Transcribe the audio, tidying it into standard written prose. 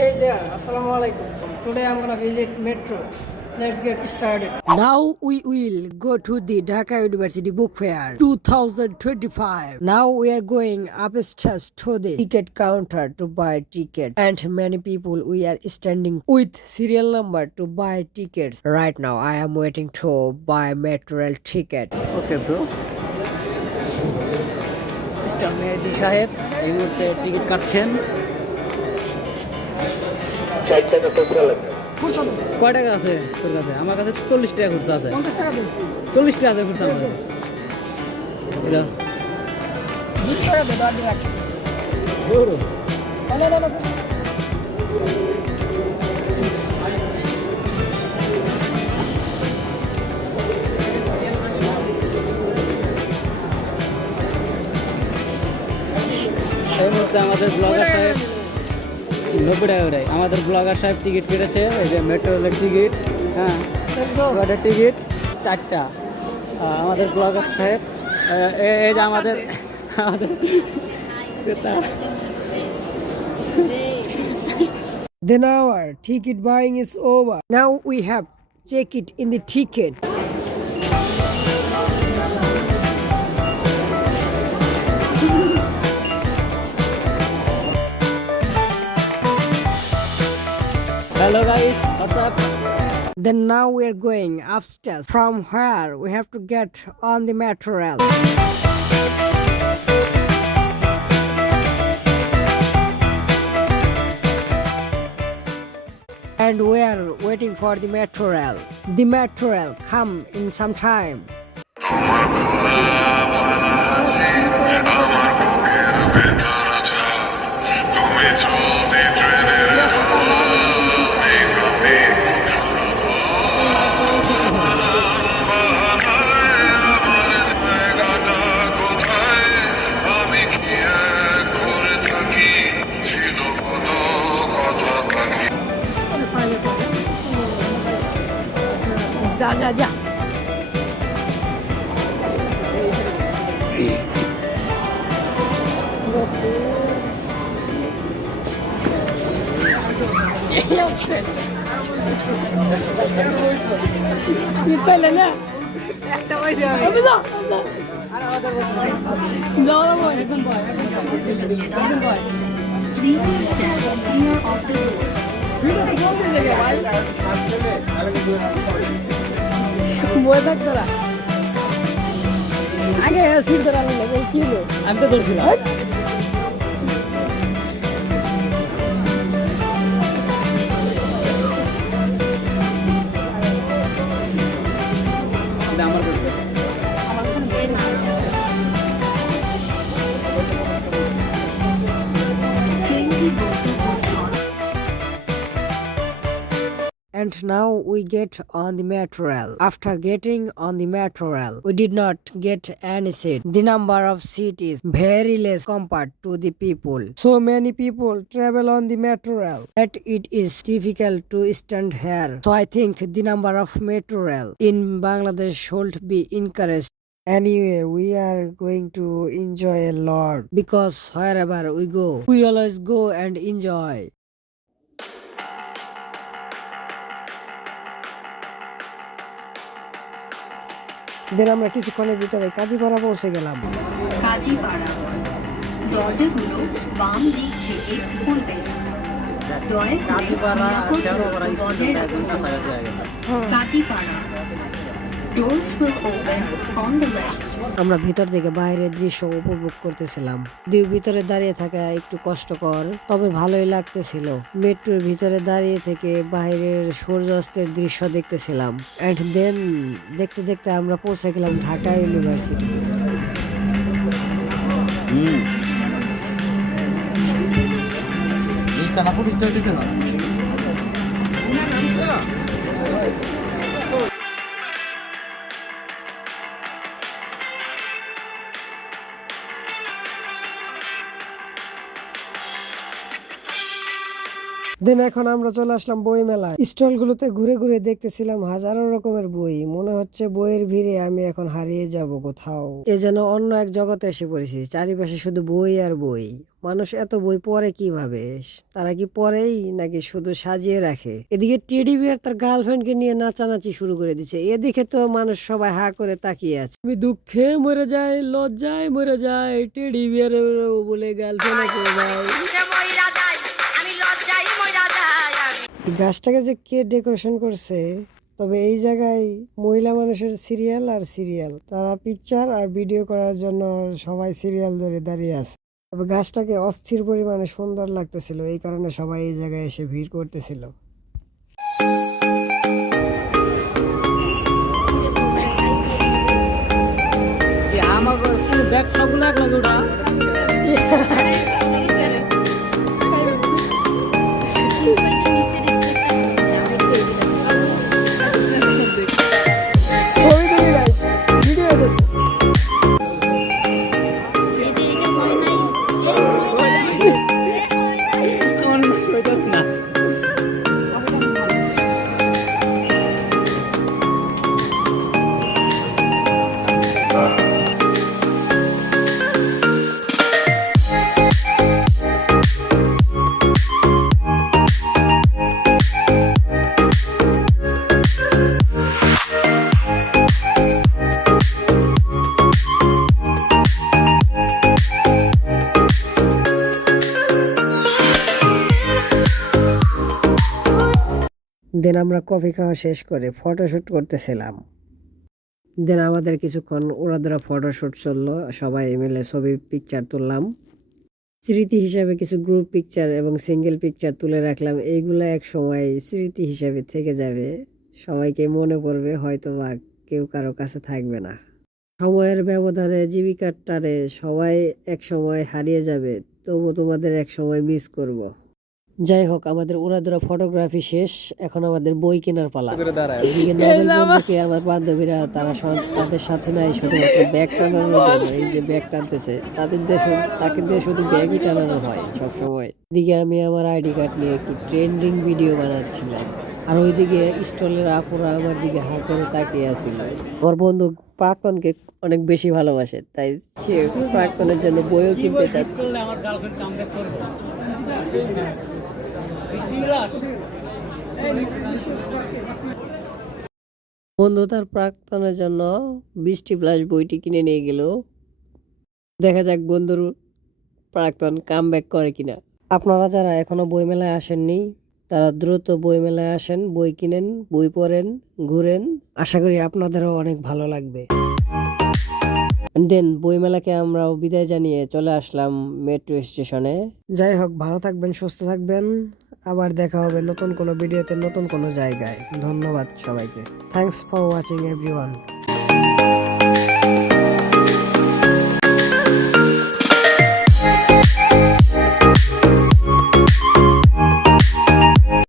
Hey there, Assalamu alaikum. Today I'm gonna visit Metro. Let's get started. Now we will go to the Dhaka University Book Fair 2025. Now we are going upstairs to the ticket counter to buy ticket, and many people we are standing with serial number to buy tickets. Right now I am waiting to buy Metro rail ticket. Okay, bro. Mr. Mehdi সাহেব এই মুহূর্তে ticket কাটছেন। কয় টাকা আছে তোর কাছে? আমার কাছে 40 টাকা খুচরা আছে। 40 টাকা আছে খুচরা আমার। এটা 20 টাকা দে বাদ রাখ। বড় না এই মুহূর্তে আমাদের ব্লগার সাহেব 90 টাকা করে আমাদের ব্লগার সাহেব টিকিট কেটেছে। এই যে মেট্রো রেলের টিকিট, হ্যাঁ ওটার টিকিট 4টা। আমাদের ব্লগার সাহেব এই যে আমাদের Then our ticket buying is over. Now we have check it in the ticket. Hello guys, what's up? Then now we are going upstairs. From where we have to get on the metro rail. And we are waiting for the metro rail. The metro rail come in some time. Ja. Bitele ne? Ekta baydı. Abi da. Zara boy. Ekdom boy. বয়ে থাকতো না আগে seat ধরানো লাগে কি হলো আমি তো ধরছিলাম। আমার And now we get on the metro rail. After getting on the metro rail, we did not get any seat. The number of seats is very less compared to the people. So many people travel on the metro rail that it is difficult to stand here. So I think the number of metro rail in Bangladesh should be encouraged. Anyway, we are going to enjoy a lot because wherever we go, we always go and enjoy. দেন আমরা কিছুক্ষণের ভিতরে কাজীপাড়া পৌঁছে গেলাম। কাজীপাড়া দরজাগুলো বাম দিক থেকে খুলবে। Kazipara doors will open on the left. আমরা ভিতর থেকে বাইরের দৃশ্য উপভোগ করতেছিলাম। ভিতরে দাঁড়িয়ে থাকা একটু কষ্টকর, তবে ভালোই লাগতেছিল। মেট্রোর ভিতরে দাঁড়িয়ে থেকে বাইরের সূর্যাস্তের দৃশ্য দেখতেছিলাম। এন্ড দেন দেখতে দেখতে আমরা পৌঁছে গেলাম ঢাকা ইউনিভার্সিটি। দেন এখন আমরা চলে আসলাম বই মেলায়। স্টল গুলোতে ঘুরে ঘুরে দেখতেছিলাম হাজারো রকমের বই। মনে হচ্ছে বইয়ের ভিড়ে আমি এখন হারিয়ে যাব কোথাও। এ যেন অন্য এক জগতে এসে পড়েছি। চারিপাশে শুধু বই আর বই। মানুষ এত বই পড়ে কিভাবে? তারা কি পড়েই নাকি শুধু সাজিয়ে রাখে? এদিকে টেডি বিয়ার তার গার্লফ্রেন্ডকে নিয়ে নাচানাচি শুরু করে দিচ্ছে। এদিকে তো মানুষ সবাই হা করে তাকিয়ে আছে। আমি দুঃখে মরে যাই, লজ্জায় মরে যাই, টেডি বিয়ার বলে গার্লফ্রেন্ড আছে ভাই। এই গাছটাকে যে কে ডেকোরেশন করছে, তবে এই জায়গায় মহিলা মানুষের সিরিয়াল আর সিরিয়াল, তারা পিকচার আর ভিডিও করার জন্য সবাই সিরিয়াল ধরে দাঁড়িয়ে আছে। তবে গাছটাকে অস্থির পরিমাণে সুন্দর লাগতেছিল, এই কারণে সবাই এই জায়গায় এসে ভিড় করতেছিল। আমাকে ব্যাগ সবগুলো এক লাগে ওটা দেন আমরা কফি খাওয়া শেষ করে ফটোশুট করতেছিলাম। দেন আমাদের কিছুক্ষণ ওরাদরা ফটোশুট চললো, সবাই মিলে ছবি পিকচার তুললাম। স্মৃতি হিসাবে কিছু গ্রুপ পিকচার এবং সিঙ্গেল পিকচার তুলে রাখলাম। এইগুলো এক সময় স্মৃতি হিসাবে থেকে যাবে, সবাইকে মনে পড়বে, হয়তো বা কেউ কারো কাছে থাকবে না। সময়ের ব্যবধানে জীবিকার টানে সবাই এক সময় হারিয়ে যাবে, তবু তোমাদের এক সময় মিস করব। যাই হোক, আমাদের উড়াদুরা ফটোগ্রাফি শেষ, এখন আমাদের বই কেনার পালা। এদিকে নোবেল বন্ধুকে আমার বান্ধবীরা তারা তাদের সাথে নাই শুধুমাত্র ব্যাগ টানানোর জন্য, এই যে ব্যাগ টানতেছে তাকে দিয়ে শুধু ব্যাগই টানানো হয় সবসময়। এদিকে আমি আমার আইডি কার্ড নিয়ে একটু ট্রেন্ডিং ভিডিও বানাচ্ছিলাম, আর ওইদিকে স্টলের আপুরা আমার দিকে হাত করে তাকিয়ে আছিল। আমার বন্ধু প্রাক্তনকে অনেক বেশি ভালোবাসে, তাই সে প্রাক্তনের জন্য বইও কিনতে চাচ্ছে। আমার গার্লফ্রেন্ড কামব্যাক করবে বন্ধু তার প্রাক্তনের জন্য 20টি প্লাস বইটি কিনে নিয়ে গেল। দেখা যাক বন্ধুর প্রাক্তন কামব্যাক করে কিনা। আপনারা যারা এখনো বই মেলায় আসেননি, তারা দ্রুত বই মেলায় আসেন, বই কিনেন, বই পড়েন, ঘুরেন। আশা করি আপনাদেরও অনেক ভালো লাগবে। দেন বইমেলাকে আমরাও বিদায় জানিয়ে চলে আসলাম মেট্রো স্টেশনে। যাই হোক, ভালো থাকবেন, সুস্থ থাকবেন, আবার দেখা হবে নতুন কোনো ভিডিওতে, নতুন কোনো জায়গায়। ধন্যবাদ সবাইকে। Thanks for watching everyone.